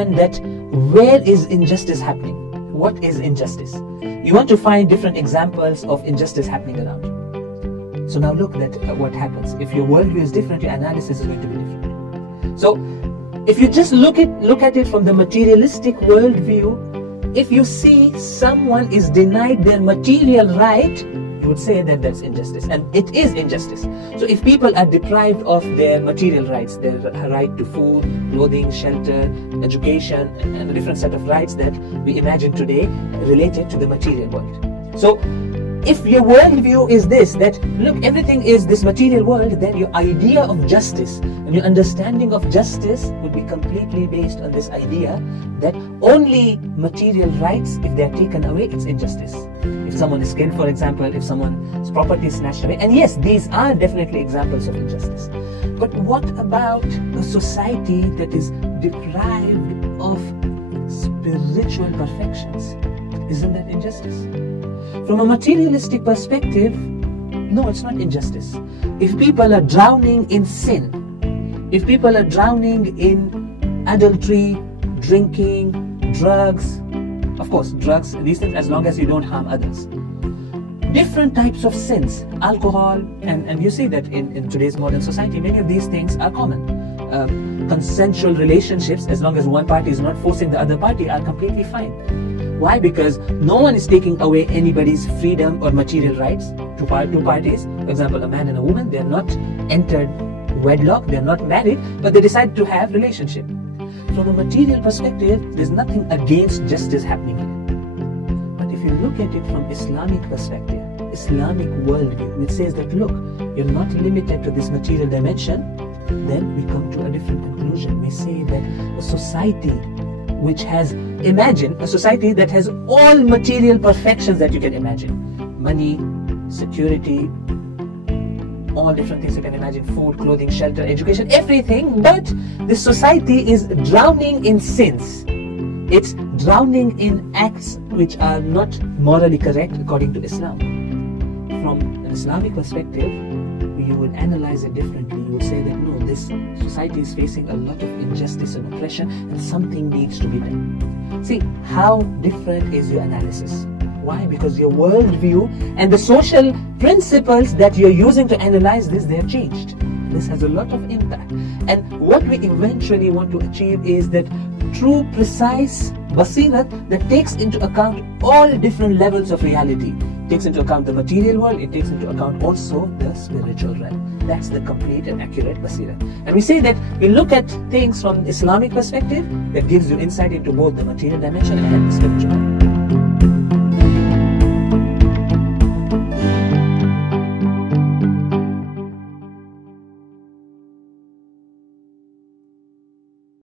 understand that where is injustice happening? What is injustice? You want to find different examples of injustice happening around you. So now look at what happens. If your worldview is different, your analysis is going to be different. So if you just look at it from the materialistic worldview, if you see someone is denied their material right, you would say that that's injustice, and it is injustice. So if people are deprived of their material rights, their right to food, clothing, shelter, education, and a different set of rights that we imagine today related to the material world. So if your worldview is this, that look, everything is this material world, then your idea of justice and your understanding of justice would be completely based on this idea that only material rights, if they are taken away, it's injustice. If someone is killed, for example, if someone's property is snatched away, and yes, these are definitely examples of injustice. But what about a society that is deprived of spiritual perfections? Isn't that injustice? From a materialistic perspective, no, it's not injustice. If people are drowning in sin, if people are drowning in adultery, drinking, drugs, of course, drugs, these things, as long as you don't harm others. Different types of sins, alcohol, and you see that in today's modern society, many of these things are common. Consensual relationships, as long as one party is not forcing the other party, are completely fine. Why? Because no one is taking away anybody's freedom or material rights. Two parties, for example, a man and a woman, they are not entered wedlock, they are not married, but they decide to have relationship. From a material perspective, there's nothing against justice happening here. But if you look at it from Islamic perspective, Islamic worldview, which says that look, you're not limited to this material dimension, then we come to a different conclusion. We say that a society which has, imagine a society that has all material perfections that you can imagine. Money, security, all different things you can imagine, food, clothing, shelter, education, everything, but this society is drowning in sins. It's drowning in acts which are not morally correct according to Islam. From an Islamic perspective, you would analyze it differently. You would say that no, this society is facing a lot of injustice and oppression, and something needs to be done. See, how different is your analysis? Why? Because your worldview and the social principles that you're using to analyze this, they're changed. This has a lot of impact. And what we eventually want to achieve is that true, precise basirat that takes into account all different levels of reality. It takes into account the material world, it takes into account also the spiritual realm. That's the complete and accurate basirat. And we say that we look at things from Islamic perspective that gives you insight into both the material dimension and the spiritual.